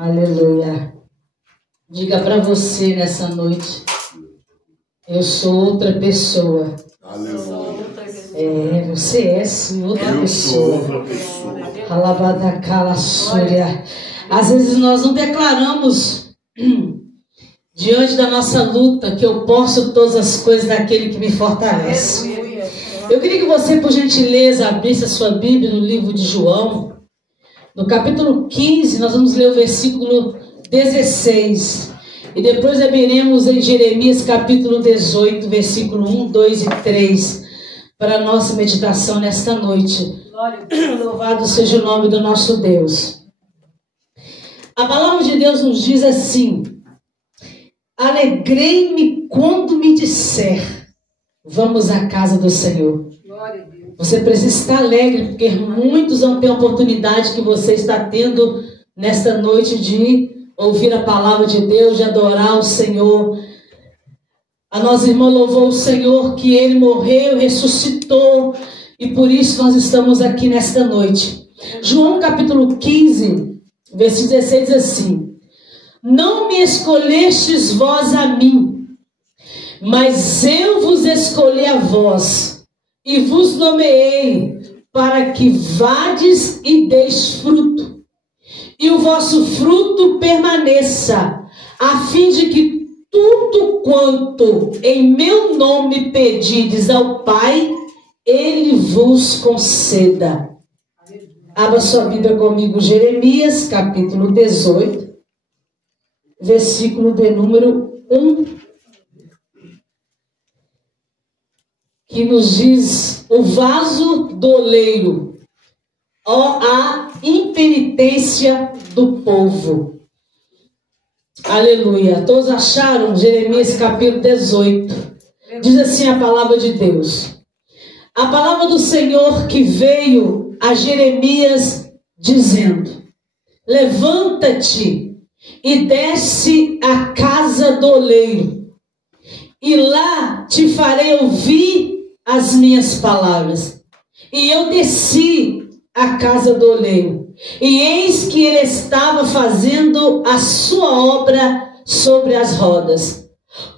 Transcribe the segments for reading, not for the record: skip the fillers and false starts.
Aleluia. Diga para você nessa noite: eu sou outra pessoa. Aleluia. Você é sim outra pessoa. Alabadacala Súria. Às vezes nós não declaramos diante da nossa luta que eu posso todas as coisas daquele que me fortalece. Eu queria que você, por gentileza, abrisse a sua Bíblia no livro de João, no capítulo 15, nós vamos ler o versículo 16. E depois abriremos em Jeremias capítulo 18, versículo 1, 2 e 3, para a nossa meditação nesta noite. Louvado seja o nome do nosso Deus. A palavra de Deus nos diz assim: alegrei-me quando me disser, vamos à casa do Senhor. Você precisa estar alegre, porque muitos vão ter a oportunidade que você está tendo nesta noite de ouvir a palavra de Deus, de adorar o Senhor. A nossa irmã louvou o Senhor, que Ele morreu, ressuscitou, e por isso nós estamos aqui nesta noite. João capítulo 15, versículo 16 diz assim: não me escolhestes vós a mim, mas eu vos escolhi a vós, e vos nomeei, para que vades e deis fruto, e o vosso fruto permaneça, a fim de que tudo quanto em meu nome pedides ao Pai, Ele vos conceda. Abra sua Bíblia comigo, Jeremias, capítulo 18, versículo de número 1, que nos diz: o vaso do oleiro, ó a impenitência do povo. Aleluia. Todos acharam? Jeremias capítulo 18. Diz assim a palavra de Deus: a palavra do Senhor que veio a Jeremias dizendo: levanta-te e desce à casa do oleiro, e lá te farei ouvir as minhas palavras. E eu desci à casa do oleiro, e eis que ele estava fazendo a sua obra sobre as rodas,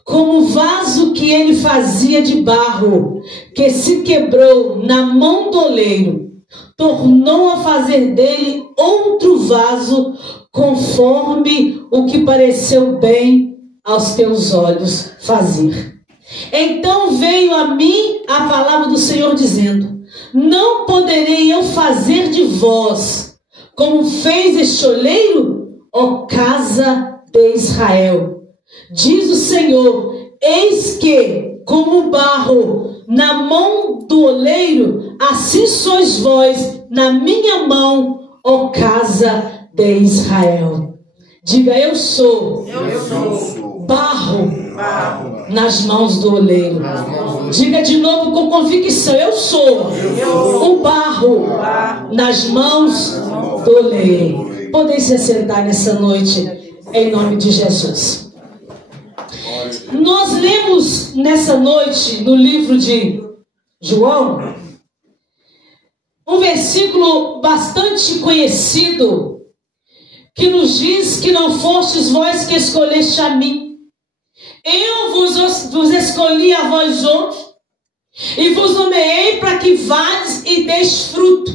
como o vaso que ele fazia de barro, que se quebrou na mão do oleiro, tornou a fazer dele outro vaso, conforme o que pareceu bem aos teus olhos fazer. Então veio a mim a palavra do Senhor dizendo: não poderei eu fazer de vós como fez este oleiro, ó casa de Israel? Diz o Senhor: eis que, como o barro na mão do oleiro, assim sois vós na minha mão, ó casa de Israel. Diga: eu sou barro nas mãos do oleiro. Diga de novo com convicção: eu sou o barro nas mãos do oleiro. Podem se sentar nessa noite, em nome de Jesus. Nós lemos nessa noite, no livro de João, um versículo bastante conhecido, que nos diz que não fostes vós que escolheste a mim, eu vos escolhi a vós outros, e vos nomeei para que vades e deis fruto,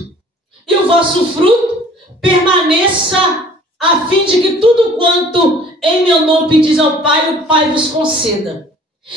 e o vosso fruto permaneça, a fim de que tudo quanto em meu nome pedis ao Pai, o Pai vos conceda.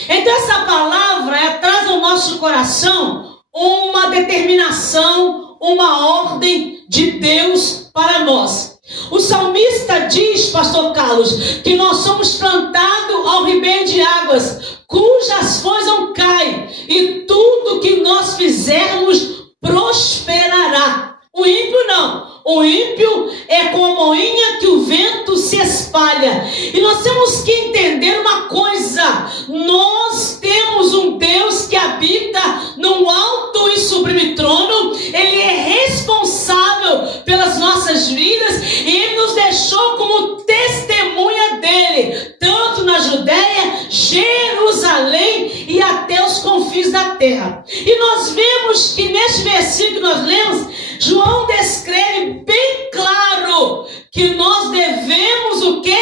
Então essa palavra traz ao nosso coração uma determinação, uma ordem de Deus para nós. O salmista diz, pastor Carlos, que nós somos plantados ao ribeiro de águas, cujas folhas não caem, e tudo que nós fizermos prosperará. O ímpio não. O ímpio é como a moinha que o vento se espalha. E nós temos que entender uma coisa: nós temos um Deus que habita num alto e sublime trono. Ele é responsável pelas nossas vidas, e Ele nos deixou como testemunha dele, tanto na Judéia, Jerusalém e até os confins da terra. E nós vemos que neste versículo que nós lemos, João descreve bem claro que nós devemos o quê?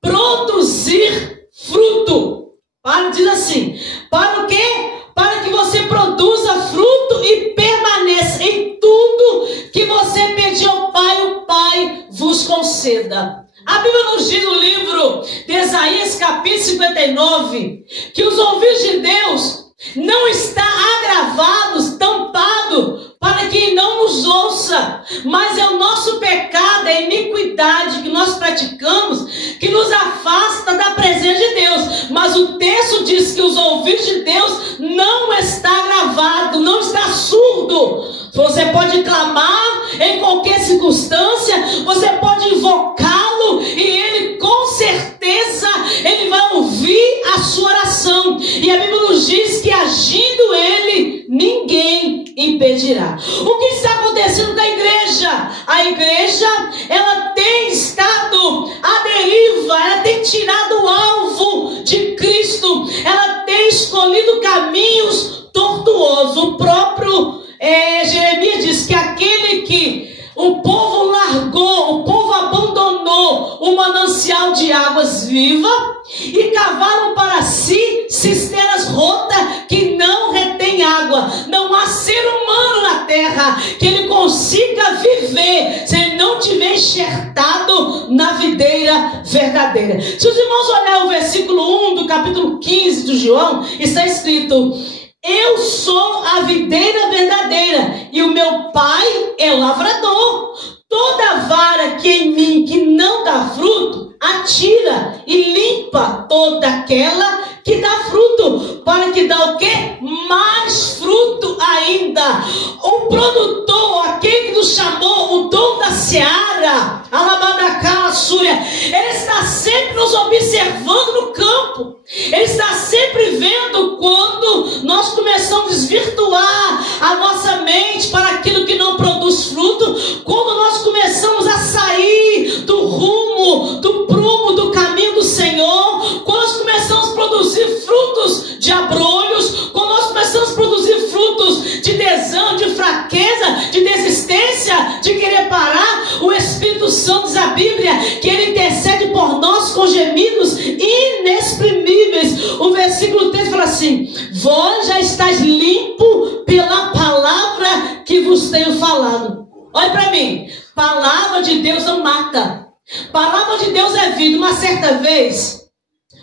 Produzir fruto. Paulo diz assim, para o quê? Para que você produza fruto e permaneça em tudo que você pediu ao Pai, o Pai vos conceda. A Bíblia nos diz no livro de Isaías, capítulo 59, que os ouvidos de Deus não está agravados, tampado, para que não nos ouça, mas é o nosso pecado, é a iniquidade que nós praticamos, que nos afasta da presença de Deus. Mas o texto diz que os ouvidos de Deus não está gravado, não está surdo. Você pode clamar em qualquer circunstância, você pode invocá-lo e ele com certeza ele vai ouvir a sua oração. E a Bíblia nos diz que agindo ele, ninguém impedirá. O que está acontecendo com a igreja? A igreja, ela tem estado à deriva, ela tem tirado o alvo de Cristo, ela tem escolhido caminhos tortuosos. O próprio Jeremias diz que aquele que o povo largou, o povo abandonou o manancial de águas vivas e cavaram para si cisternas rotas que não retém água. Não há ser humano na terra que ele consiga viver se ele não tiver enxertado na videira verdadeira. Se os irmãos olharem o versículo 1 do capítulo 15 de João, está escrito: eu sou a videira verdadeira e o meu pai é o lavrador. Toda vara que em mim que não dá fruto, atira e limpa toda aquela que dá fruto, para que dá o quê? Mais fruto ainda. O produtor, aquele que nos chamou, o dom da seara, Alabadacá, Súria, ele está sempre nos observando no campo. Ele está sempre vendo quando nós começamos a desvirtuar a nossa mente para aquilo que não produz fruto, quando nós começamos a sair do rumo, do prumo, do caminho do Senhor, quando nós começamos a produzir frutos de abrolhos, quando nós começamos a produzir frutos de desânimo, de fraqueza, de desistência, de querer parar. O Espírito Santo, diz a Bíblia, que ele intercede por nós com gemidos inexprimíveis. O versículo 3 fala assim: vós já estáis limpo pela palavra que vos tenho falado. Olha para mim, palavra de Deus não mata, palavra de Deus é vida. Uma certa vez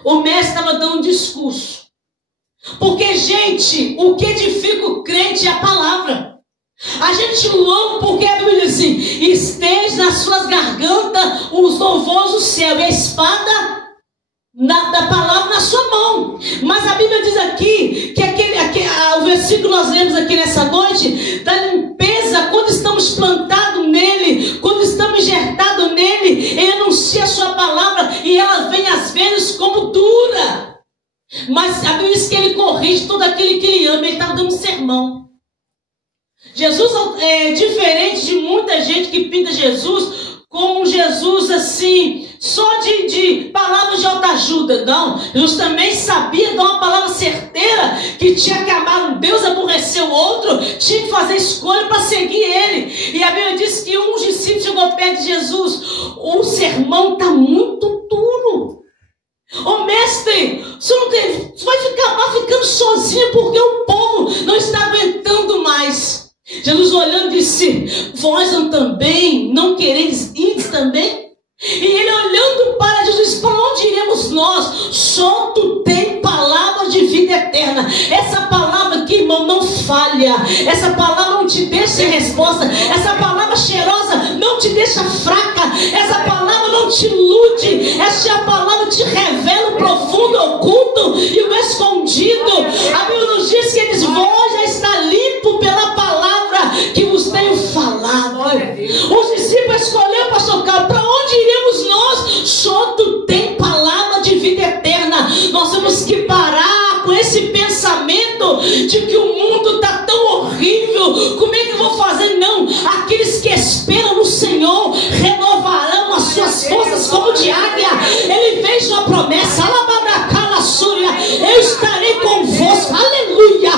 o mestre estava dando um discurso, porque, gente, o que edifica o crente é a palavra. A gente louva porque a Bíblia diz assim: esteja nas suas gargantas os louvores do céu e a espada da palavra na sua mão. Mas a Bíblia diz aqui que o versículo que nós lemos aqui nessa noite, da limpeza, quando estamos plantados nele, quando estamos injertados nele, ele anuncia a sua palavra e ela vem às vezes como dura. Mas a Bíblia diz que ele corrige todo aquele que ele ama. Ele estava dando sermão. Jesus é diferente de muita gente que pinta Jesus como Jesus assim, só de palavras de autoajuda. Não, Jesus também sabia dar uma palavra certeira, que tinha que amar um Deus, aborrecer o outro, tinha que fazer escolha para seguir ele. E a Bíblia diz que um discípulo chegou perto de Jesus: o sermão está muito duro. Ô mestre, você vai ficar ficando sozinho porque o povo não está aguentando mais. Jesus olhando disse: vós também não quereis ir também? E ele olhando para Jesus: para onde iremos nós? Só tu tem palavra de vida eterna. Essa palavra aqui, irmão, não falha. Essa palavra não te deixa sem resposta. Essa palavra cheirosa não te deixa fraca. Essa palavra não te ilude. Essa palavra te revela o profundo, o oculto e o escondido. A Bíblia nos diz que eles: vós já está limpo pela palavra que vos tenho falado. Os discípulos escolheram, pastor Carlos: para onde iremos nós? Só tu tem palavra de vida eterna. Nós temos que parar com esse pensamento de que o mundo está tão horrível, como é que eu vou fazer? Não, aqueles que esperam no Senhor renovarão as suas forças como de águia. Ele fez uma promessa: eu estarei convosco, aleluia,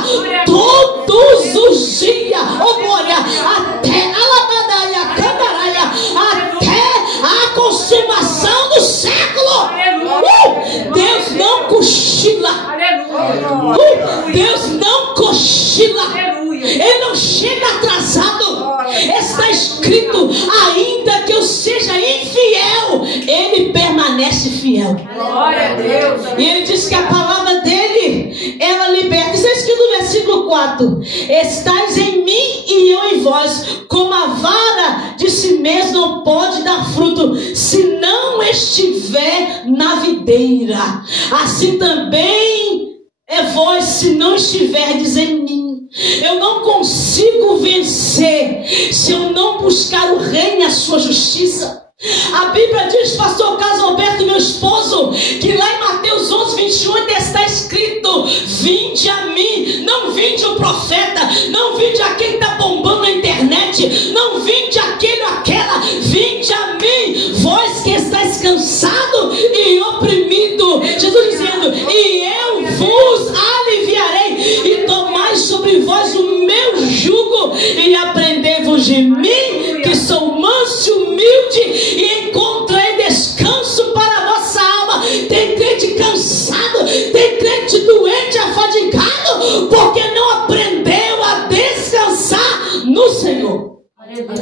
todos os dias, oh glória, até a consumação do século. Deus não cochila. Deus não cochila. Ele não chega atrasado. Está escrito: ainda que eu seja infiel, Ele permanece fiel. Glória a Deus. E Ele diz que a palavra dele, ela liberta. Está escrito no versículo 4: estais em mim e eu em vós, como a vara de si mesmo não pode dar fruto, se não estiver na videira, assim também é vós, se não estiverdes em mim. Eu não consigo vencer se eu não buscar o reino e a sua justiça. A Bíblia diz, pastor Carlos Alberto, meu esposo, que lá em Mateus 11:28 está escrito: vinde a mim. Não vinde o profeta, não vinde a quem está bombando na internet, não vinde aquele ou aquela, vinde a mim, vós que estáis cansado e oprimido. Jesus dizendo: e eu vos aliviarei, e tomai sobre vós o meu jugo, e aprendei-vos de mim, que sou manso e humilde, e encontrei descanso para a vossa alma. Tem crente cansado, tem crente doente, afadigado, porque não aprendeu a descansar no Senhor.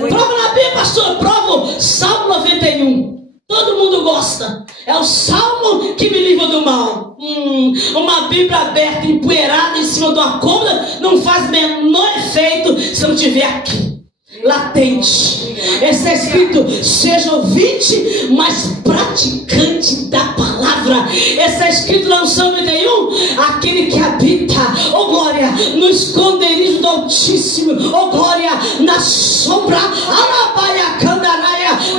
Prova na Bíblia, pastor. Provo Salmo 91. Todo mundo gosta. É o salmo que me livra do mal. Uma Bíblia aberta, empoeirada em cima de uma cômoda, não faz menor efeito se eu estiver aqui, latente. Está escrito: seja ouvinte, mas praticante da palavra. Está escrito lá no Salmo 91: aquele que habita, oh glória, no esconderijo do Altíssimo, oh glória, na sombra,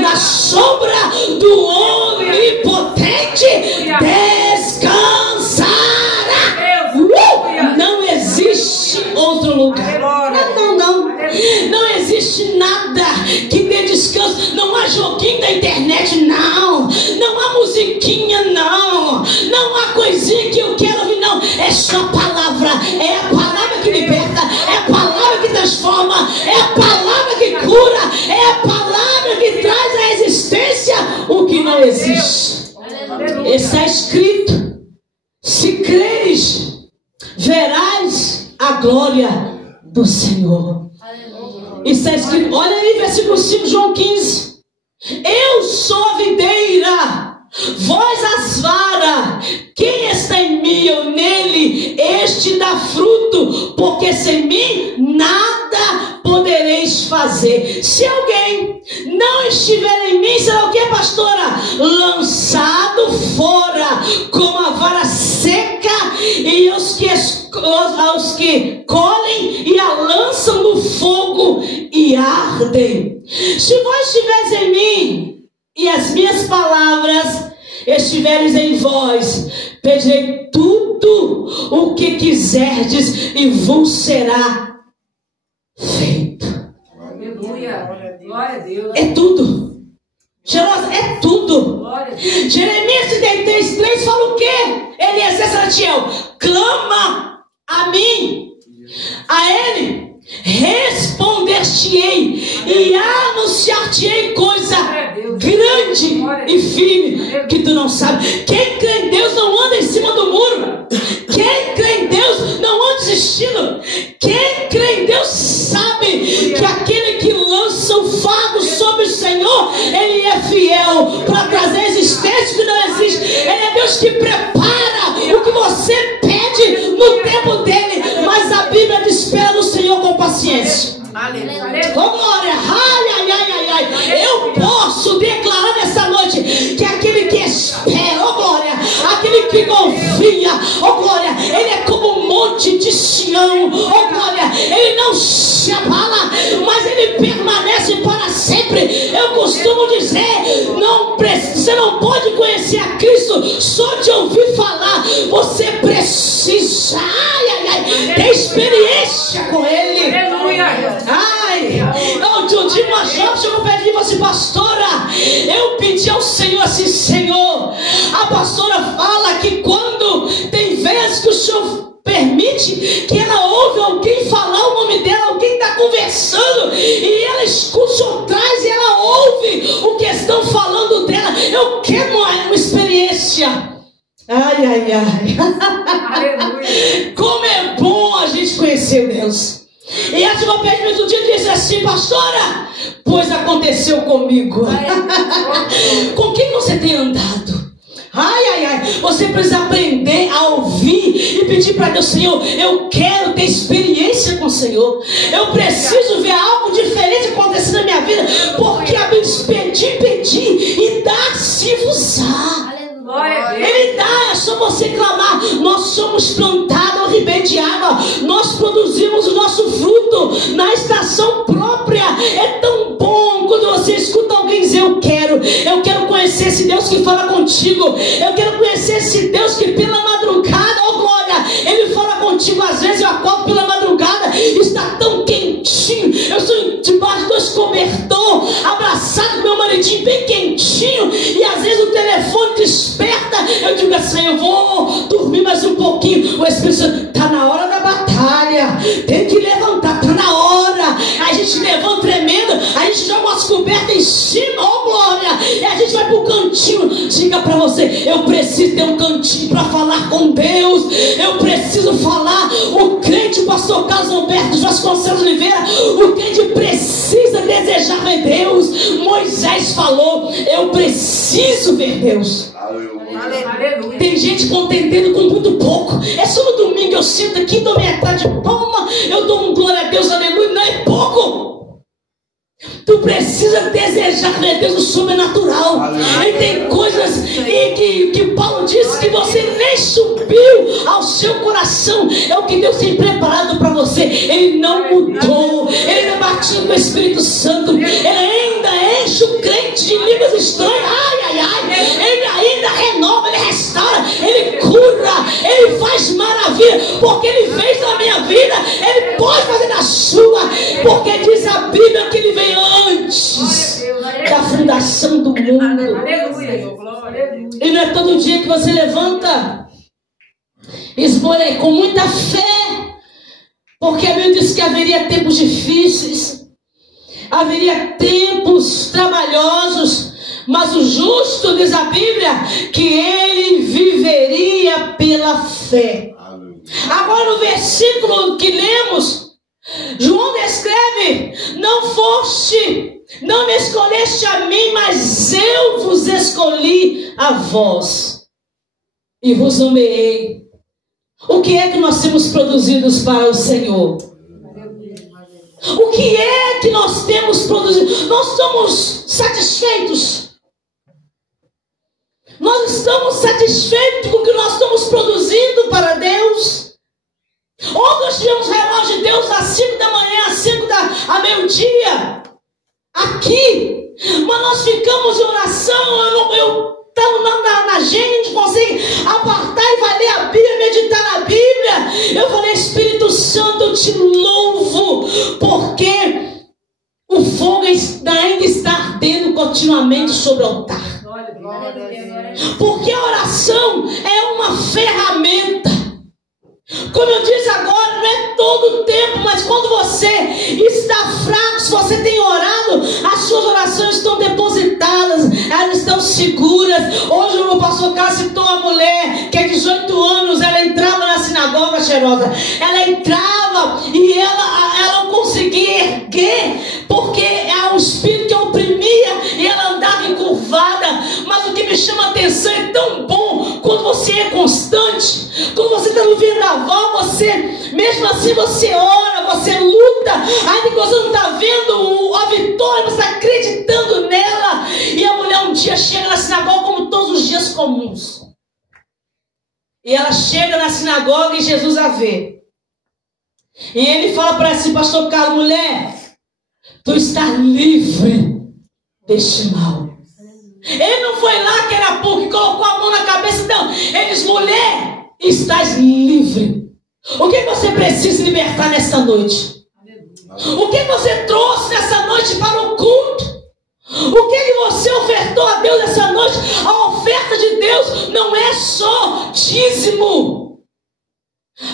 na sombra do Onipotente descansará. Não existe outro lugar. Não existe nada que dê descanso. Não há joguinho da internet, não há musiquinha, não há coisinha que eu quero ouvir, não. É só palavra. É a palavra que liberta, é a palavra que transforma, é a palavra que cura, é a palavra que traz à existência o que não existe. Está escrito: se creres, verás a glória do Senhor. Está escrito, olha aí, versículo 5, João 15: eu sou a videira, vós as varas. Quem está em mim, eu nele, este dá fruto, porque sem mim nada podereis fazer. Se alguém não estiver em mim, será o que, pastora? Lançado fora como a vara seca, e aos que colhem e a lançam no fogo e ardem. Se vós estiveres em mim e as minhas palavras estiveres em vós, pedirei tudo o que quiserdes e vos será feito. Aleluia. Glória a Deus. É tudo. Gerosa, é tudo. Jeremias 33:3 fala o quê? Eliezer Salatiel: clama a mim, a ele responder-te-ei e anunciar-te-ei coisa grande e firme que tu não sabes. Quem crê em Deus não anda em cima do muro. Quem crê em Deus não anda desistindo. Quem crê em Deus sabe que aquele que lança o fardo sobre o Senhor, Ele é fiel para trazer existência que não existe. Ele é Deus que prepara o que você pede no tempo dele. Mas a Bíblia diz: espera no Senhor com paciência. Oh glória, eu posso declarar nessa noite que aquele que espera, oh glória, aquele que confia, oh glória, ele é como um monte de Sião, oh glória, ele não se abala, mas ele permanece para sempre. Eu costumo dizer, você não pode conhecer a Cristo só de ouvir falar, você precisa ter experiência com ele. Eu digo uma jovem, chegou perto de mim e falou assim: pastora, eu pedi ao Senhor assim: Senhor, a pastora fala que quando tem vezes que o Senhor permite que ela ouve alguém falar o nome dela, alguém está conversando e ela escuta, o Senhor traz e ela ouve o que estão falando dela. Eu quero uma experiência. Ai, ai, ai. Aleluia. Como é bom a gente conhecer Deus. E a sua pergunta um dia disse assim: pastora, pois aconteceu comigo. Com quem você tem andado? Ai, ai, ai. Você precisa aprender a ouvir e pedir para Deus: Senhor, eu quero ter experiência com o Senhor. Eu preciso ver algo diferente acontecer na minha vida, porque a Deus pedir e dar-se-vos-á. Ele dá, é só você clamar. Nós somos plantados ao ribeiro de água. Nós produzimos o nosso fruto na estação própria. É tão bom quando você escuta alguém dizer: eu quero conhecer esse Deus que fala contigo. Eu quero conhecer esse Deus que pela madrugada, oh glória, Ele fala contigo. Às vezes eu acordo pela madrugada, está tão quentinho, eu estou debaixo de 2 cobertores, abraçado com meu maridinho bem quentinho, e às vezes o telefone desperta, eu digo assim: eu vou dormir mais um pouquinho. O Espírito Santo: está na hora da batalha, tem que levantar, está na hora. A gente levanta tremendo, a gente joga umas cobertas em cima, oh glória, e a gente vai para o cantinho. Diga para você: eu preciso ter um cantinho para falar com Deus. Eu preciso falar. O crente, o pastor Carlos Alberto Vasconcelos Oliveira, o crente precisa desejar ver Deus. Moisés falou: eu preciso ver Deus. Aleluia. Tem gente contendendo com muito pouco. É só no domingo eu sinto aqui, dou metade de palma, eu dou um glória a Deus, aleluia. Não é pouco. Tu precisa desejar ver Deus no sobrenatural. E tem coisas que Paulo disse que você nem subiu ao seu coração. É o que Deus tem preparado para você. Ele não mudou. Ele ainda batia com o Espírito Santo. Ele ainda enche o crente de línguas estranhas. Ai, ai, ai. Ele ainda renova, ele restaura, ele cura, ele faz maravilha. Porque ele fez na minha vida, ele pode fazer na sua. Porque diz a Bíblia que ele veio antes da fundação do mundo. E não é todo dia que você levanta esmolei com muita fé, porque a Bíblia diz que haveria tempos difíceis, haveria tempos trabalhosos, mas o justo, diz a Bíblia, que ele viveria pela fé. Agora no versículo que lemos, João descreve: não me escolheste a mim, mas eu vos escolhi a vós e vos nomeei. O que é que nós temos produzidos para o Senhor? O que é que nós temos produzido? Nós estamos satisfeitos? Nós estamos satisfeitos com o que nós estamos produzindo para Deus? Ou nós tivemos relógio de Deus às 5 da manhã, a meio-dia, aqui, mas nós ficamos em oração, eu estamos na agenda, a gente consegue apartar e vai ler a Bíblia, meditar na Bíblia. Eu falei: Espírito Santo, eu te louvo, porque o fogo ainda está ardendo continuamente sobre o altar. Porque a oração é uma ferramenta. Como eu disse agora, não é todo o tempo, mas quando você está fraco, se você tem orado, as suas orações estão depositadas, elas estão seguras. Hoje o pastor Carlos citou a mulher que há 18 anos, ela entrava na sinagoga, cheirosa, ela entrava e ela não conseguia erguer, porque é um espírito que a oprimia e ela andava encurvada. Mas o que me chama a atenção é tão bom quando você é constante, quando você está no vendaval, você, mesmo assim você ora, você luta, ainda que você não está vendo a vitória, você está acreditando nela. E a mulher um dia chega na sinagoga como todos os dias comuns, e ela chega na sinagoga e Jesus a vê, e ele fala para esse pastor Carlos: mulher, tu estás livre deste mal. Ele não foi lá que era pouco e colocou a mão na cabeça, não. Ele diz: mulher, estás livre. O que você precisa libertar nesta noite? O que você trouxe nessa noite para o culto? O que você ofertou a Deus essa noite? A oferta de Deus não é só dízimo.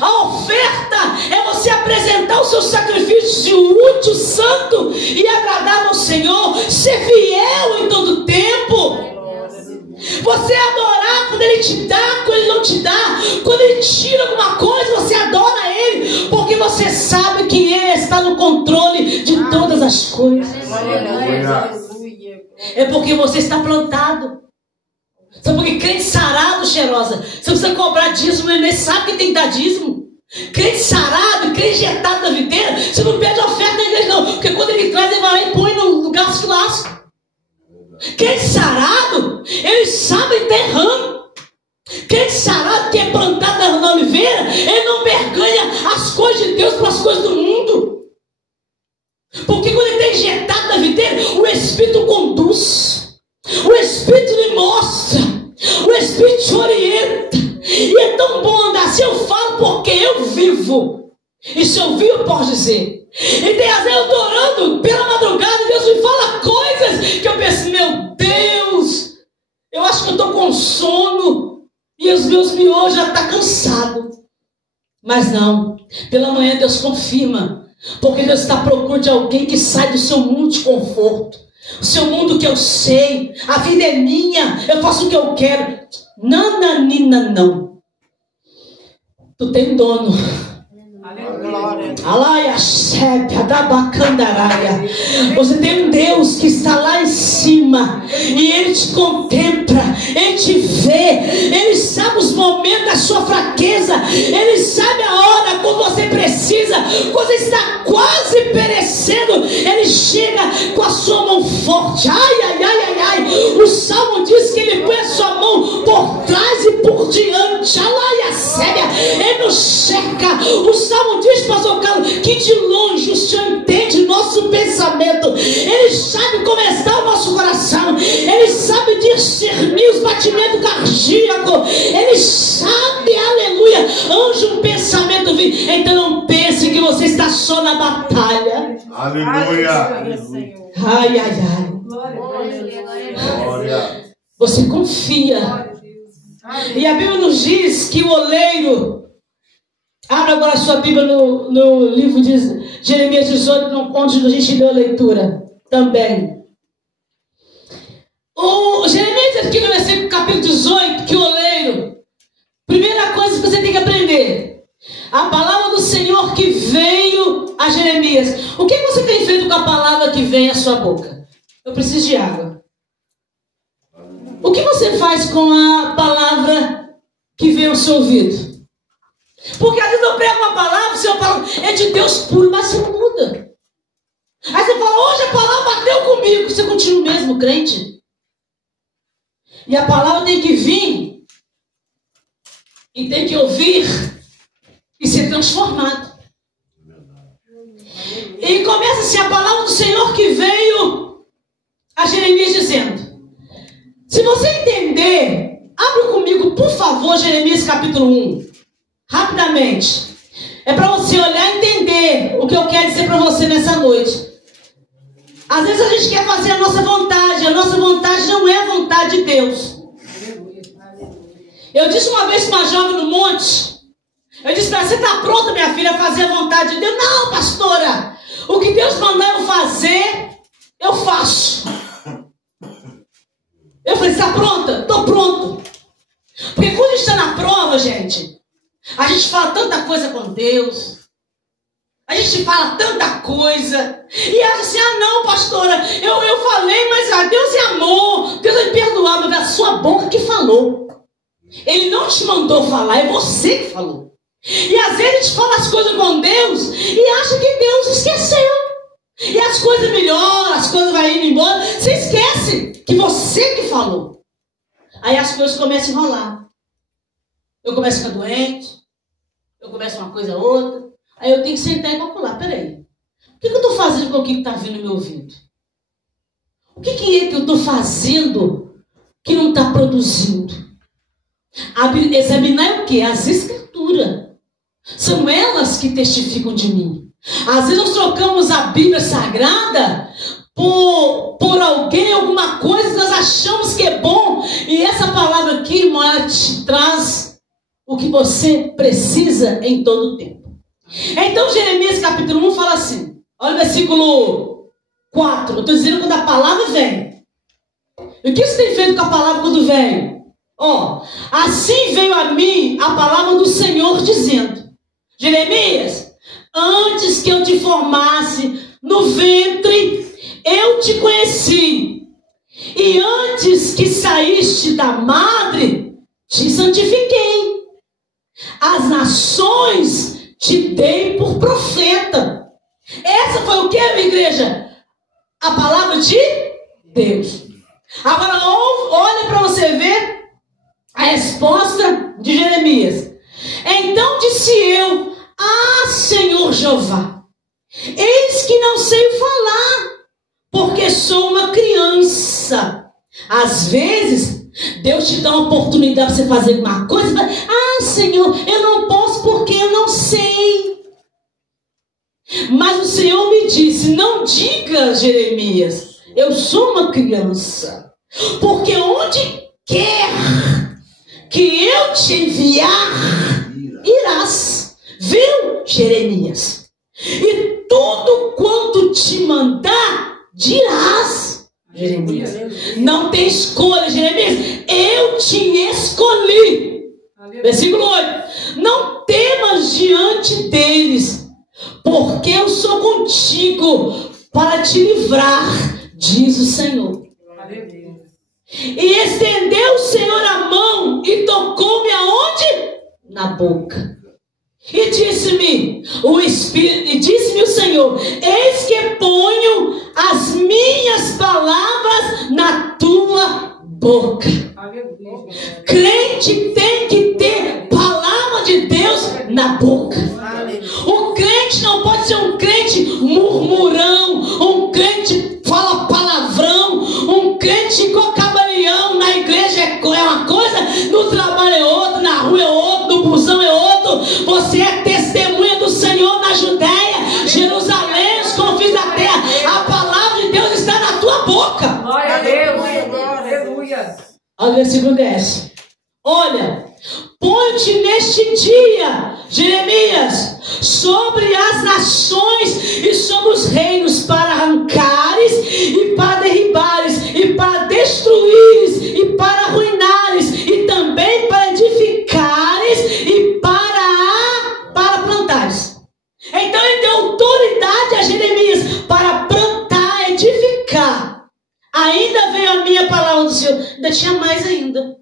A oferta é você apresentar o seu sacrifício útil, santo e agradável ao Senhor. Ser fiel em todo tempo. Você adorar quando Ele te dá, quando Ele não te dá. Quando Ele tira alguma coisa, você adora Ele. Porque você sabe que Ele está no controle de todas as coisas. É porque você está plantado. Sabe por que crente sarado, cheirosa? Você precisa cobrar dízimo, ele nem sabe que tem que dar dízimo. Crente sarado, crente injetado na videira, você não pede oferta na igreja não. Porque quando ele traz, ele vai lá e põe no gasto lasco. Crente sarado, ele sabe enterrando. Crente sarado que é plantado na oliveira, ele não berganha as coisas de Deus para as coisas do mundo. Porque quando ele está injetado na videira, o Espírito conduz. O Espírito lhe mostra, o Espírito te orienta, e é tão bom andar assim. Eu falo porque eu vivo, e se eu vi eu posso dizer. E tem às vezes eu estou orando pela madrugada, Deus me fala coisas que eu penso, meu Deus, eu acho que eu estou com sono, e os meus miojos já estão cansados. Mas não, pela manhã Deus confirma, porque Deus está à procura de alguém que sai do seu mundo de conforto. O seu mundo que eu sei, a vida é minha, eu faço o que eu quero. Nananina, não. Tu tem dono. Alaia, sépia, da bacandaraia. Você tem um Deus que está lá em cima e Ele te contempla, Ele te vê, Ele sabe os momentos da sua fraqueza, Ele sabe a hora quando você precisa, quando você está quase perecendo, Ele chega com a sua mão forte. Ai, ai, ai, ai, ai. O Salmo diz que Ele põe a sua mão por trás e por diante. Alaia, sépia. Ele nos cerca. O Salmo diz, pastor Carlos, que de longe o Senhor entende nosso pensamento. Ele sabe como está o nosso coração. Ele sabe discernir os batimentos cardíacos. Ele sabe, aleluia, onde um pensamento vem. Então não pense que você está só na batalha. Aleluia. Ai, ai, ai. Glória. Você confia. E a Bíblia nos diz que o oleiro... Abra agora a sua Bíblia no livro de Jeremias 18, onde a gente leu a leitura também. O Jeremias aqui no versículo capítulo 18, que o oleiro, primeira coisa que você tem que aprender, a palavra do Senhor que veio a Jeremias. O que você tem feito com a palavra que vem à sua boca? Eu preciso de água. O que você faz com a palavra que vem ao seu ouvido? Porque às vezes eu pego uma palavra, o Senhor fala, é de Deus puro, mas você não muda. Aí você fala, hoje a palavra bateu comigo, você continua o mesmo crente. E a palavra tem que vir, e tem que ouvir, e ser transformado. E começa assim, a palavra do Senhor que veio a Jeremias dizendo, se você entender, abre comigo, por favor, Jeremias capítulo 1. Rapidamente. É para você olhar e entender o que eu quero dizer para você nessa noite. Às vezes a gente quer fazer a nossa vontade. A nossa vontade não é a vontade de Deus. Eu disse uma vez para uma jovem no monte. Eu disse para ela, você está pronta, minha filha, a fazer a vontade de Deus? Não, pastora. O que Deus mandar eu fazer, eu faço. Eu falei, está pronta? Estou pronto. Porque quando a gente está na prova, gente... A gente fala tanta coisa com Deus. A gente fala tanta coisa. E acha assim, ah não, pastora, eu falei, mas Deus é amor. Deus vai me perdoar, mas é a sua boca que falou. Ele não te mandou falar, é você que falou. E às vezes a gente fala as coisas com Deus e acha que Deus esqueceu. E as coisas melhoram, as coisas vão indo embora. Você esquece que você que falou. Aí as coisas começam a enrolar. Eu começo a ficar doente, eu começo uma coisa ou outra, aí eu tenho que sentar e calcular, peraí, o que eu estou fazendo com o que está vindo no meu ouvido? O que é que eu estou fazendo que não está produzindo? Examinar o que? As escrituras. São elas que testificam de mim. Às vezes nós trocamos a Bíblia Sagrada por alguém, alguma coisa, nós achamos que é bom, e essa palavra aqui, irmão, ela te traz o que você precisa em todo o tempo. Então Jeremias capítulo 1 fala assim, olha o versículo 4, eu estou dizendo quando a palavra vem, E o que você tem feito com a palavra quando veio? Assim veio a mim a palavra do Senhor dizendo: Jeremias, antes que eu te formasse no ventre, eu te conheci. E antes que saíste da madre, te santifiquei. As nações te dei por profeta. Essa foi o que, minha igreja? A palavra de Deus. Agora olha para você ver a resposta de Jeremias. Então disse eu: Senhor Jeová, eis que não sei falar, porque sou uma criança. Às vezes Deus te dá uma oportunidade para você fazer alguma coisa, e fala: Senhor, eu não posso porque eu não sei. Mas o Senhor me disse: não diga, Jeremias, eu sou uma criança, porque onde quer que eu te enviar, irás. Viu, Jeremias? E tudo quanto te mandar, dirás. Jeremias, não tem escolha, Jeremias, eu te escolhi. Versículo 8: não temas diante deles, porque eu sou contigo para te livrar, diz o Senhor. E estendeu o Senhor a mão e tocou-me aonde? Na boca. E disse-me o Espírito, e disse-me o Senhor: eis que ponho as minhas palavras na tua boca. Crente tem que ter palavra de Deus na boca. O crente não pode ser um crente murmurão, um crente fala palavrão, um crente cocabarião. Na igreja é uma coisa, no trabalho é outra, na rua é outra, no busão é outro. Você é testemunha do Senhor na Judéia, Jerusalém, os confins da terra. A palavra de Deus está na tua boca. Glória a Deus. Aleluia. Olha o versículo 10. Olha, põe-te neste dia, Jeremias, sobre as nações e sobre os reinos, para arrancares e para derribares e para destruires e para arruinares e também para edificares e para plantares. Então ele deu autoridade a Jeremias para plantar, edificar. Ainda veio a minha palavra do Senhor, ainda tinha mais ainda,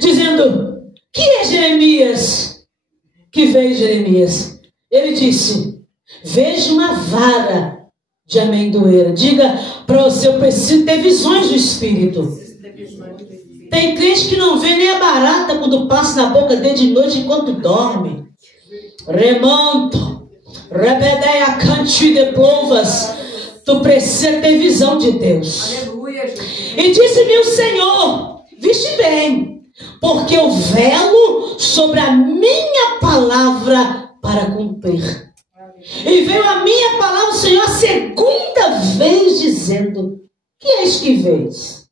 dizendo: que é Jeremias? Que veio Jeremias? Ele disse: vejo uma vara de amendoeira. Diga para você: eu preciso ter visões do Espírito. Tem crente que não vê nem a barata quando passa na boca dele de noite enquanto dorme. Remonto, rebedeia canti de plovas. Tu precisa ter visão de Deus. E disse-me o Senhor: viste bem, porque eu velo sobre a minha palavra para cumprir. E veio a minha palavra do Senhor a segunda vez, dizendo: que é isso que vês?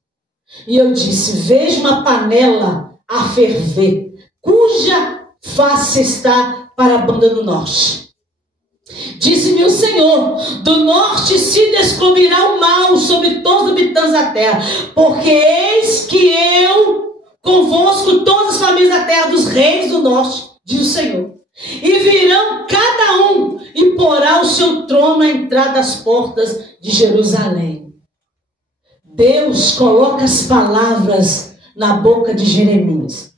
E eu disse: vejo uma panela a ferver, cuja face está para a banda do norte. Disse-me o Senhor: do norte se descobrirá o mal sobre todos os habitantes da terra, porque eis que eu convosco todas as famílias da terra dos reis do norte, diz o Senhor. E virão cada um e porá o seu trono à entrada das portas de Jerusalém. Deus coloca as palavras na boca de Jeremias.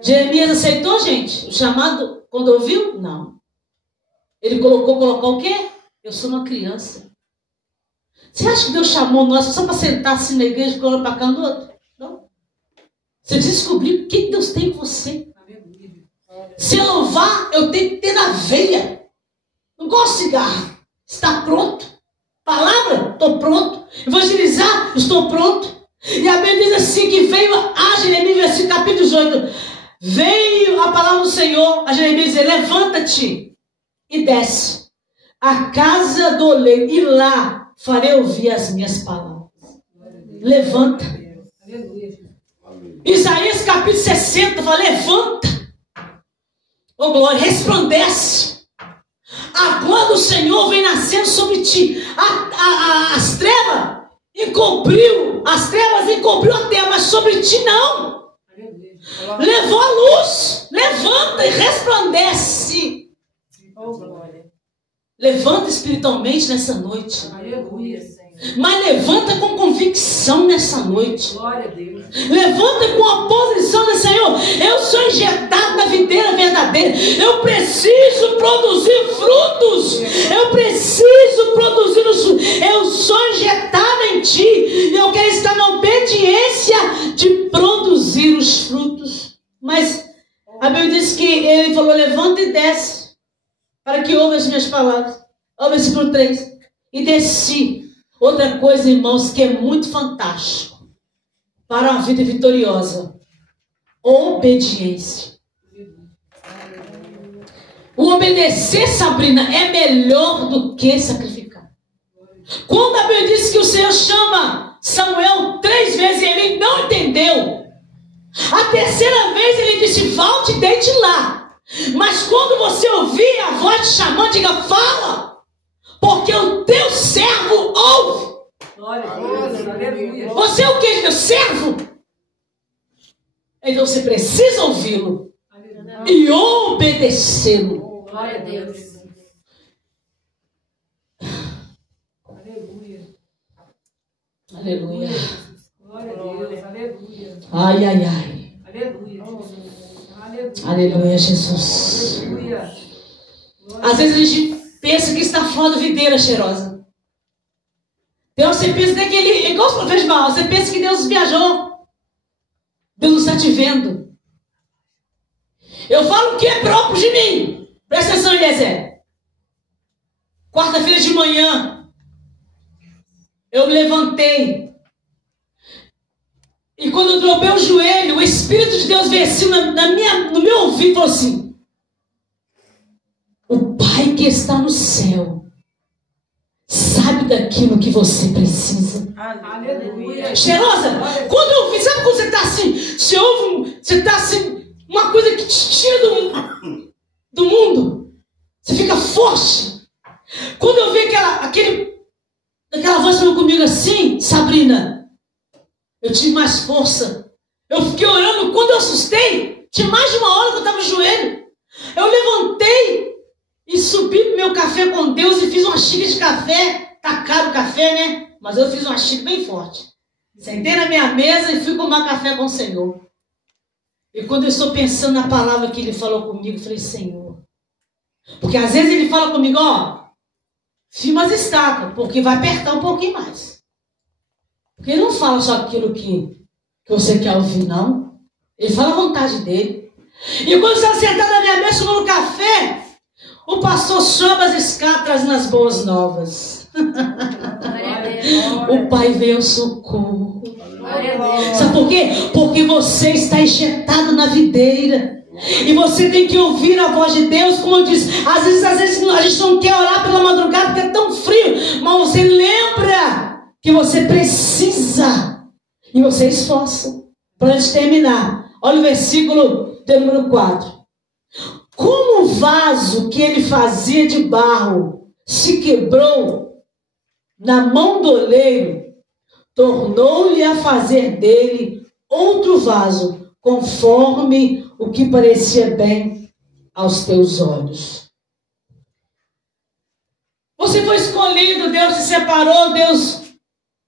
Jeremias aceitou, gente, o chamado quando ouviu? Não. Ele colocou o quê? Eu sou uma criança. Você acha que Deus chamou nós só para sentar assim na igreja e ficar olhando para cá no outro? Não. Você precisa descobrir o que Deus tem em você. Se louvar, eu tenho que ter na veia. Não gosto de cigarro. Está pronto. Palavra, estou pronto. Evangelizar, estou pronto. E a Bíblia diz assim, que veio a Jeremias, capítulo 18. Veio a palavra do Senhor a Jeremias dizer: levanta-te e desce a casa do oleiro, e lá farei ouvir as minhas palavras. Levanta. Isaías capítulo 60 fala: levanta, ô glória, resplandece. A glória do Senhor vem nascendo sobre ti. As trevas encobriu, as trevas encobriu a terra, mas sobre ti não. Levou a luz. Levanta e resplandece. Levanta espiritualmente nessa noite. Mas levanta com convicção nessa noite. Levanta com a posição do Senhor. Eu sou injetado na videira verdadeira. Eu preciso produzir frutos. Eu preciso produzir os frutos. Eu sou injetado em ti. E eu quero estar na obediência de produzir os frutos. Mas a Bíblia diz que ele falou: levanta e desce, para que ouça as minhas palavras. Olha o versículo 3. E desci. Outra coisa, irmãos, que é muito fantástico para uma vida vitoriosa: obediência. O obedecer, Sabrina, é melhor do que sacrificar. Quando a Bíblia diz que o Senhor chama Samuel 3 vezes e ele não entendeu, a terceira vez ele disse: volte e deite lá. Mas quando você ouvir a voz te chamando, diga: fala. Porque o teu servo ouve. Você é o que, meu servo? Então você precisa ouvi-lo e obedecê-lo. Glória a Deus. Aleluia. Aleluia. Glória a Deus. Aleluia. Ai, ai, ai. Aleluia. Aleluia, Jesus. Aleluia. Às vezes a gente pensa que está fora da videira cheirosa. Então você pensa até que ele, igual os profetas de Baal, você pensa que Deus viajou. Deus não está te vendo. Eu falo o que é próprio de mim. Presta atenção, Eliezer. Quarta-feira de manhã, eu me levantei. E quando eu dobrei o joelho, o Espírito de Deus veio assim no meu ouvido e falou assim: o Pai que está no céu sabe daquilo que você precisa. Aleluia. Cheirosa, quando eu vi, sabe quando você está assim, você está assim, uma coisa que te tira do mundo, você fica forte. Quando eu vi aquela voz falando comigo assim: Sabrina, eu tive mais força. Eu fiquei orando. Quando eu assustei, tinha mais de uma hora que eu estava no joelho. Eu levantei e subi pro meu café com Deus e fiz uma xícara de café. Tá caro o café, né? Mas eu fiz uma xícara bem forte. Sentei na minha mesa e fui tomar café com o Senhor. E quando eu estou pensando na palavra que Ele falou comigo, eu falei: Senhor. Porque às vezes Ele fala comigo: ó, firma as estacas, porque vai apertar um pouquinho mais. Porque Ele não fala só aquilo que você quer ouvir, não. Ele fala a vontade dEle. E quando eu estava sentado na minha mesa tomando café, o pastor sobe as escadas trazendo as boas novas. O Pai veio ao socorro. Sabe por quê? Porque você está injetado na videira. E você tem que ouvir a voz de Deus. Como eu disse, às vezes a gente não quer orar pela madrugada porque é tão frio. Mas você lembra que você precisa. E você esforça. Para antes de terminar, olha o versículo de número 4. Como o vaso que ele fazia de barro se quebrou na mão do oleiro, tornou-lhe a fazer dele outro vaso, conforme o que parecia bem aos teus olhos. Você foi escolhido, Deus te separou, Deus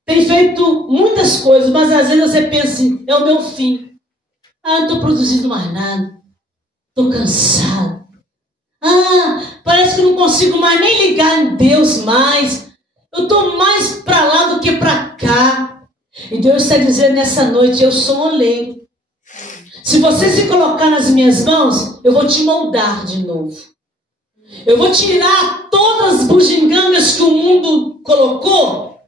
tem feito muitas coisas, mas às vezes você pensa assim: é o meu fim. Não estou produzindo mais nada. Estou cansado. Parece que não consigo mais nem ligar em Deus mais. Eu estou mais para lá do que para cá. E Deus está dizendo nessa noite: eu sou oleiro. Se você se colocar nas minhas mãos, eu vou te moldar de novo. Eu vou tirar todas as bugigangas que o mundo colocou.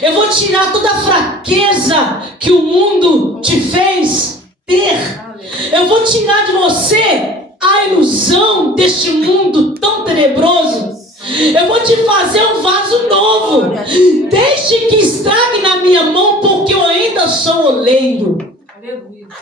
Eu vou tirar toda a fraqueza que o mundo te fez ter. Eu vou tirar de você a ilusão deste mundo tão tenebroso. Eu vou te fazer um vaso novo. Deixe que estrague na minha mão, porque eu ainda sou oleiro.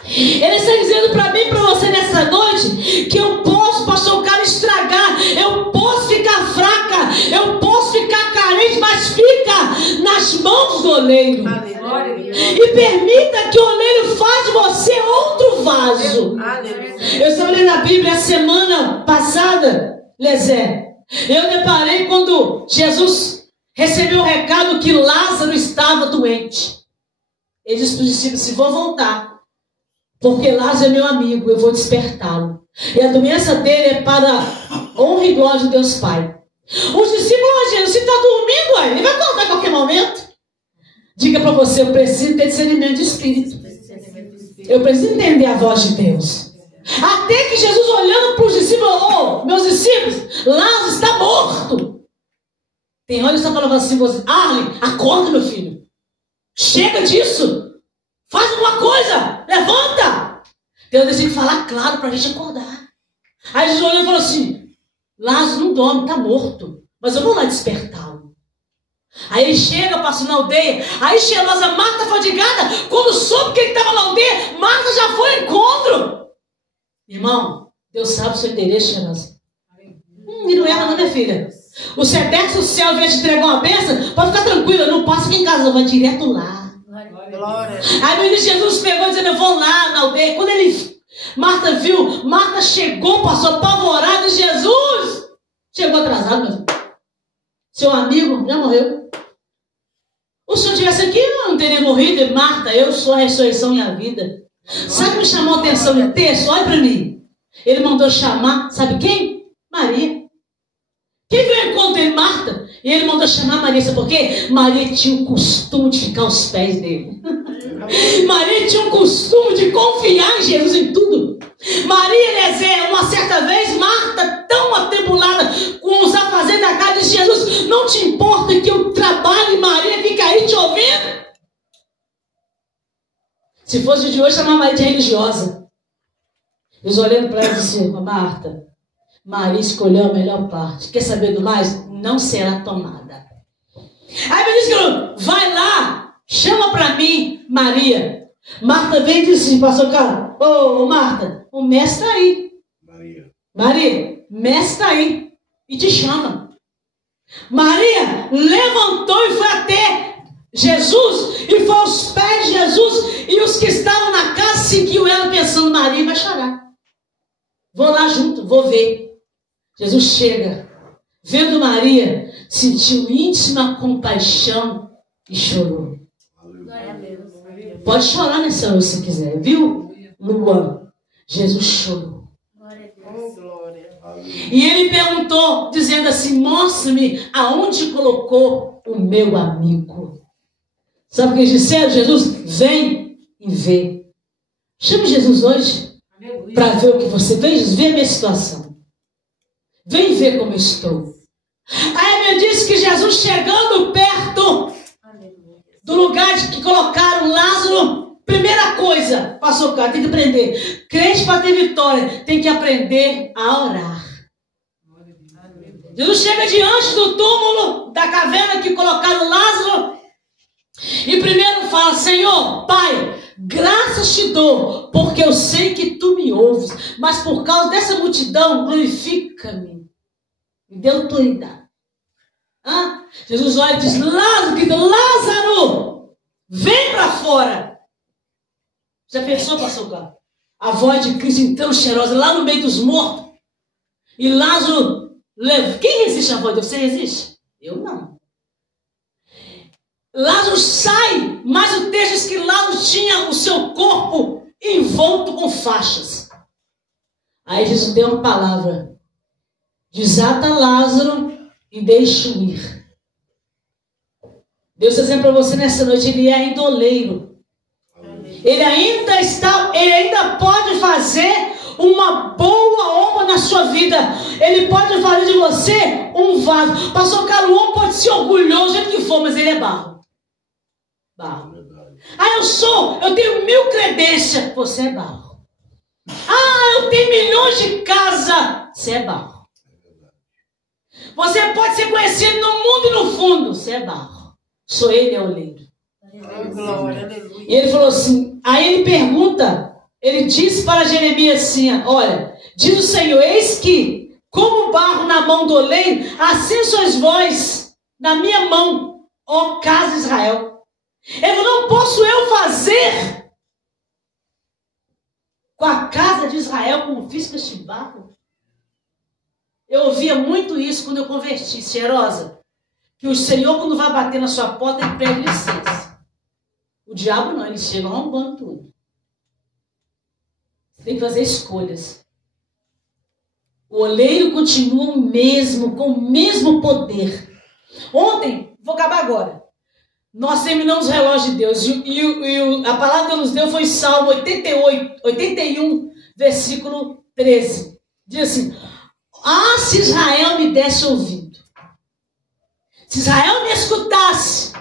Ele está dizendo para mim e para você nessa noite que eu posso, pastor Carlos, estragar. Eu posso ficar fraca. Eu posso ficar carente, mas fica nas mãos do oleiro. E permita que o oleiro faça de você outro vaso. Eu estava lendo a Bíblia a semana passada, Lezé. Eu deparei quando Jesus recebeu o recado que Lázaro estava doente. Ele disse para os discípulos: vou voltar, porque Lázaro é meu amigo, eu vou despertá-lo. E a doença dele é para honra e glória de Deus Pai. Os discípulos: Jesus, você está dormindo aí? Ele vai acordar a qualquer momento. Diga para você: eu preciso ter discernimento de espírito. Eu preciso entender a voz de Deus. Até que Jesus, olhando para os discípulos: oh, meus discípulos, Lázaro está morto. Tem hora que está falando assim: Arlen, acorda, meu filho. Chega disso. Faz alguma coisa. Levanta. Deus decide falar claro para a gente acordar. Aí Jesus olhou e falou assim: Lázaro não dorme, está morto. Mas eu vou lá despertá-lo. Aí ele chega, passa na aldeia. Aí chega Lázaro, Marta fadigada. Quando soube que ele estava na aldeia, Marta já foi ao encontro. Irmão, Deus sabe o seu interesse, Lázaro. E não erra não, minha filha. O Sedex do céu, ao invés de entregar uma bênção, pode ficar tranquila, não passa aqui em casa, vai direto lá. Glória. Aí no início Jesus pegou dizendo: eu vou lá na aldeia. Quando Marta viu, Marta chegou, passou apavorada, e Jesus chegou atrasado, meu. Seu amigo já morreu. O senhor estivesse aqui, eu não teria morrido. E Marta, eu sou a ressurreição e a vida. Sabe o que me chamou a atenção no texto? Olha para mim. Ele mandou chamar, sabe quem? Maria. Quem veio ao encontro dele? Marta. E ele mandou chamar Maria, sabe por quê? Maria tinha o costume de ficar aos pés dele. Maria tinha o costume de confiar em Jesus em tudo. Maria, Eliezer, uma certa vez, Marta, tão atribulada com os afazeres da casa, disse: Jesus, não te importa que eu trabalhe, Maria fica aí te ouvindo? Se fosse o de hoje, chamar Maria de religiosa. Eles olhando para ela e disseram: Marta, Maria escolheu a melhor parte. Quer saber do mais? Não será tomada. Aí ele disse: vai lá, chama para mim Maria. Marta veio e disse assim: pastor cara, ô Marta, o mestre está aí. Maria, mestre está aí e te chama. Maria levantou e foi até Jesus e foi aos pés de Jesus, e os que estavam na casa seguiu ela pensando: Maria vai chorar. Vou lá junto, vou ver. Jesus chega, vendo Maria, sentiu íntima compaixão e chorou. Pode chorar nessa hora se quiser, viu, Luan? Jesus chorou. E ele perguntou, dizendo assim: mostre-me aonde colocou o meu amigo. Sabe o que eles disseram? Jesus: vem e vê. Chame Jesus hoje para ver o que você vem, ver a minha situação. Vem ver como eu estou. Aí a Bíblia diz que Jesus, chegando perto do lugar de que colocaram Lázaro, primeira coisa, pastor cara, tem que aprender. Crente para ter vitória tem que aprender a orar. Jesus chega diante do túmulo, da caverna que colocaram Lázaro, e primeiro fala: Senhor, Pai, graças te dou, porque eu sei que tu me ouves, mas por causa dessa multidão, glorifica-me. Me dê autoridade. Jesus olha e diz: Lázaro, vem para fora. Já pensou, pastor Carlos? A voz de Cristo então cheirosa, lá no meio dos mortos. E Lázaro leva. Quem resiste à voz de Deus? Você resiste? Eu não. Lázaro sai, mas o texto diz que Lázaro tinha o seu corpo envolto com faixas. Aí Jesus deu uma palavra: desata Lázaro e deixa-o ir. Deus está dizendo para você nessa noite: Ele é ainda oleiro. Ele ainda pode fazer uma boa obra na sua vida. Ele pode fazer de você um vaso. Pastor Carlos, o homem pode ser orgulhoso, do jeito que for, mas ele é barro. Barro. Eu tenho 1000 credências. Você é barro. Eu tenho milhões de casa. Você é barro. Você pode ser conhecido no mundo e no fundo. Você é barro. Sou ele, é oleiro. E ele falou assim, aí ele pergunta, ele diz para Jeremias assim: olha, diz o Senhor, eis que, como barro na mão do oleiro, assim sois vós na minha mão, ó casa de Israel. Ele falou, não posso eu fazer com a casa de Israel como fiz com este barro? Eu ouvia muito isso quando eu converti, cheirosa. Que o Senhor, quando vai bater na sua porta, ele pede licença. O diabo não, ele chega arrombando tudo. Você tem que fazer escolhas. O oleiro continua o mesmo, com o mesmo poder. Ontem, vou acabar agora. Nós terminamos o relógio de Deus. E a palavra que Deus nos deu foi Salmo 81, versículo 13. Diz assim, ah, se Israel me desse ouvido. Se Israel me escutasse,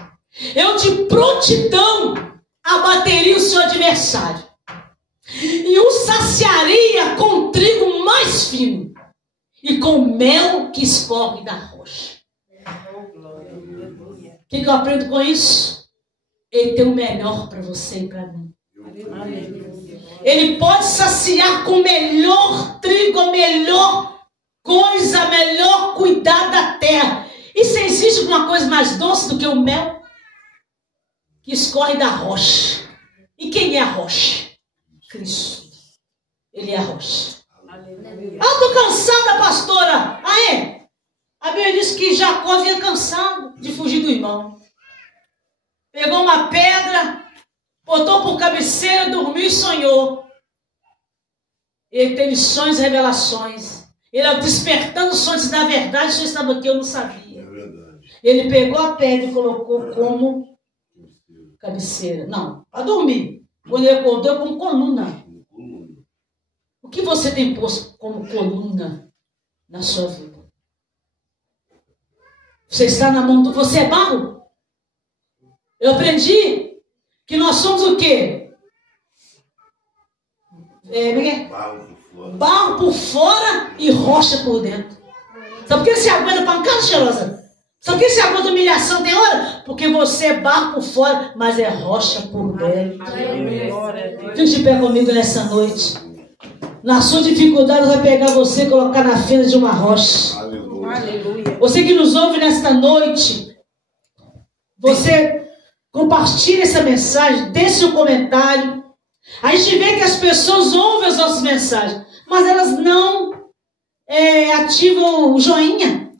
eu de prontidão abateria o seu adversário. E o saciaria com trigo mais fino. E com mel que escorre da rocha. O que eu aprendo com isso? Ele tem o melhor para você e para mim. Ele pode saciar com o melhor trigo, a melhor coisa, a melhor cuidado da terra. E se existe alguma coisa mais doce do que o mel? Que escorre da rocha. E quem é a rocha? Cristo. Ele é a rocha. Ah, estou cansada, pastora. Ah, é? A Bíblia diz que Jacó vinha cansado de fugir do irmão. Pegou uma pedra, botou por cabeceira, dormiu e sonhou. Ele teve sonhos e revelações. Ele despertando sonhos, na verdade, o senhor estava aqui, eu não sabia. Ele pegou a pedra e colocou como cabeceira. Não, para dormir. Quando ele acordou, como coluna. O que você tem posto como coluna na sua vida? Você está na mão do... Você é barro? Eu aprendi que nós somos o quê? Barro por fora e rocha por dentro. Sabe por que você aguenta pancada, cheirosa? Sabe por que você aguenta humilhação tem hora? Porque você é barro por fora, mas é rocha por dentro. Fique de pé comigo nessa noite. Na sua dificuldade, vai pegar você e colocar na fenda de uma rocha. Aleluia. Você que nos ouve nesta noite, você compartilha essa mensagem, dê seu comentário. A gente vê que as pessoas ouvem as nossas mensagens, mas elas não ativam o joinha.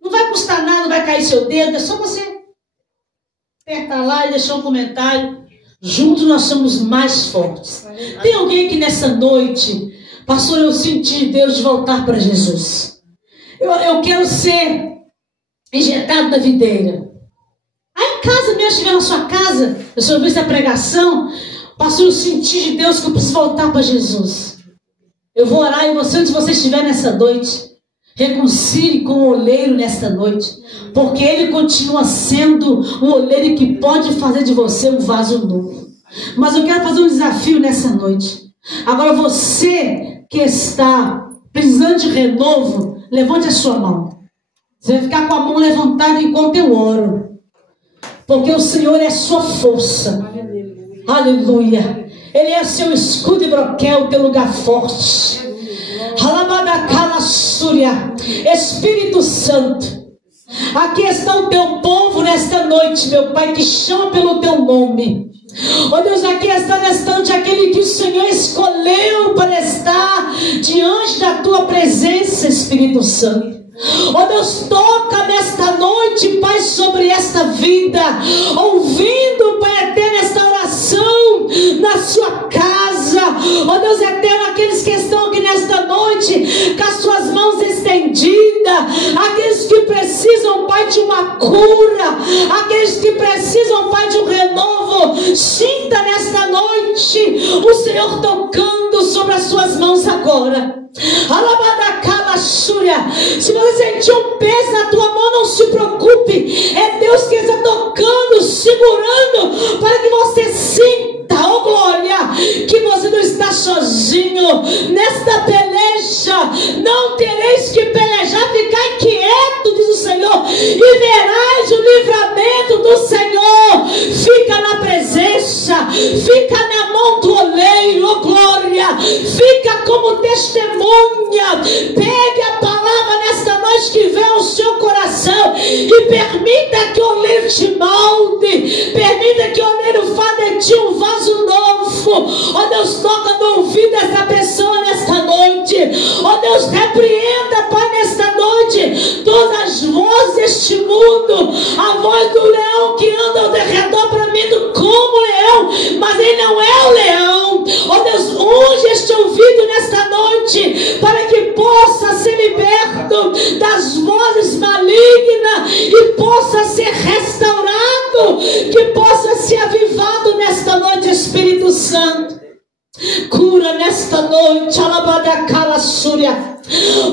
Não vai custar nada, não vai cair seu dedo, é só você apertar lá e deixar um comentário. Juntos nós somos mais fortes. Tem alguém que nessa noite, pastor, eu senti Deus de voltar para Jesus. Eu quero ser injetado na videira. Aí em casa mesmo, estiver na sua casa, eu só ouvi essa pregação, pastor, eu senti de Deus que eu preciso voltar para Jesus. Eu vou orar e você, onde você estiver nessa noite, reconcilie com o oleiro nesta noite. Porque ele continua sendo o oleiro que pode fazer de você um vaso novo. Mas eu quero fazer um desafio nessa noite. Agora você que está precisando de renovo, levante a sua mão. Você vai ficar com a mão levantada enquanto eu oro. Porque o Senhor é a sua força. Aleluia. Ele é seu escudo e broquel, teu lugar forte. Espírito Santo, aqui está o teu povo nesta noite, meu Pai, que chama pelo teu nome. Ó Deus, aqui está nesta noite aquele que o Senhor escolheu para estar diante da tua presença, Espírito Santo. Ó Deus, toca nesta noite, Pai, sobre esta vida, ouvindo, Pai eterno, esta oração na sua casa. Ó Deus eterno, aqueles que estão aqui nesta noite com as suas mãos estendidas, aqueles que precisam, Pai, de uma cura, aqueles que precisam, Pai, de um renovo, sinta nesta noite o Senhor tocando sobre as suas mãos agora. Se você sentir um peso na tua mão, não se preocupe. É Deus que está tocando, segurando, para que você sinta, oh glória, que você não está sozinho nesta peleja. Não tereis que pelejar, ficar inquieto, diz o Senhor, e verás o livramento do Senhor. Fica na presença, fica na mão do oleiro, oh glória, fica como testemunha. Pegue a palavra nesta noite que vem ao seu coração e permita que o oleiro te molde, permita que o oleiro faça de ti um vaso novo. Ó Deus, toca no ouvido dessa pessoa nesta noite. Ó Deus, repreenda, Pai, nesta noite todas as vozes deste mundo, a voz do leão que anda ao redor bramindo como leão, mas ele não é o leão. Ó Deus, unge este ouvido nesta noite para que possa ser liberto das vozes malignas e possa ser restaurado, que possa ser avivado nesta noite, Espírito Santo. Cura nesta noite, alabadacala súria.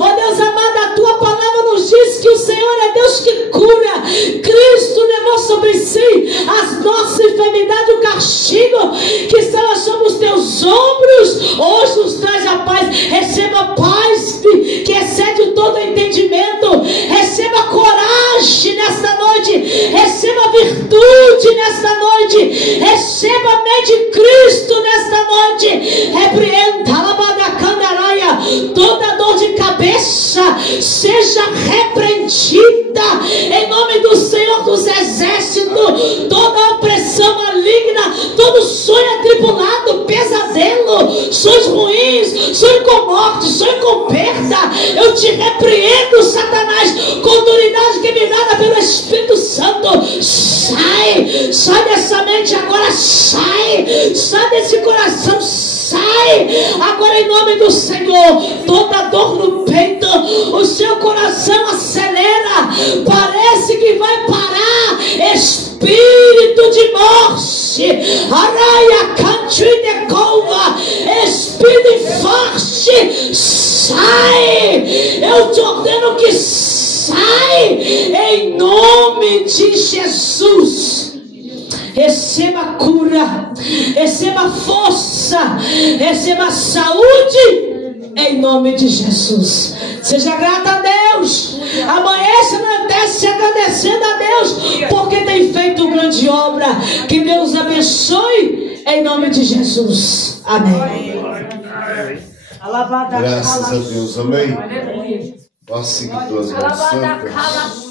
Ó Deus amado, a tua palavra nos diz que o Senhor é Deus que cura. Cristo levou sobre si as nossas enfermidades, o castigo que estava sobre os teus ombros, hoje nos traz a paz. Receba paz que excede todo entendimento. Receba coragem nesta noite. Receba virtude nesta noite. Receba a mente de Cristo nesta noite. Repreenda alabadacandaraia toda dor de cabeça, seja repreendida em nome do Senhor dos Exércitos. Toda opressão maligna, todo sonho atribulado, pesadelo, sonhos ruins, sonho com morte, sonho com perda, eu te repreendo, Satanás, com autoridade que me dada pelo Espírito Santo. Sai dessa mente agora, sai desse coração, sai agora em nome do Senhor. Toda dor no peito, o seu coração acelera, parece que vai parar. Espírito de morte, araia canti de cova, espírito de forte, sai. Eu te ordeno que sai em nome de Jesus. Receba cura, receba força, receba saúde em nome de Jesus. Seja grata a Deus, amanheça na terra se agradecendo a Deus, porque tem feito grande obra. Que Deus abençoe em nome de Jesus. Amém. Graças a Deus, amém. Vá seguindo as mãos santas.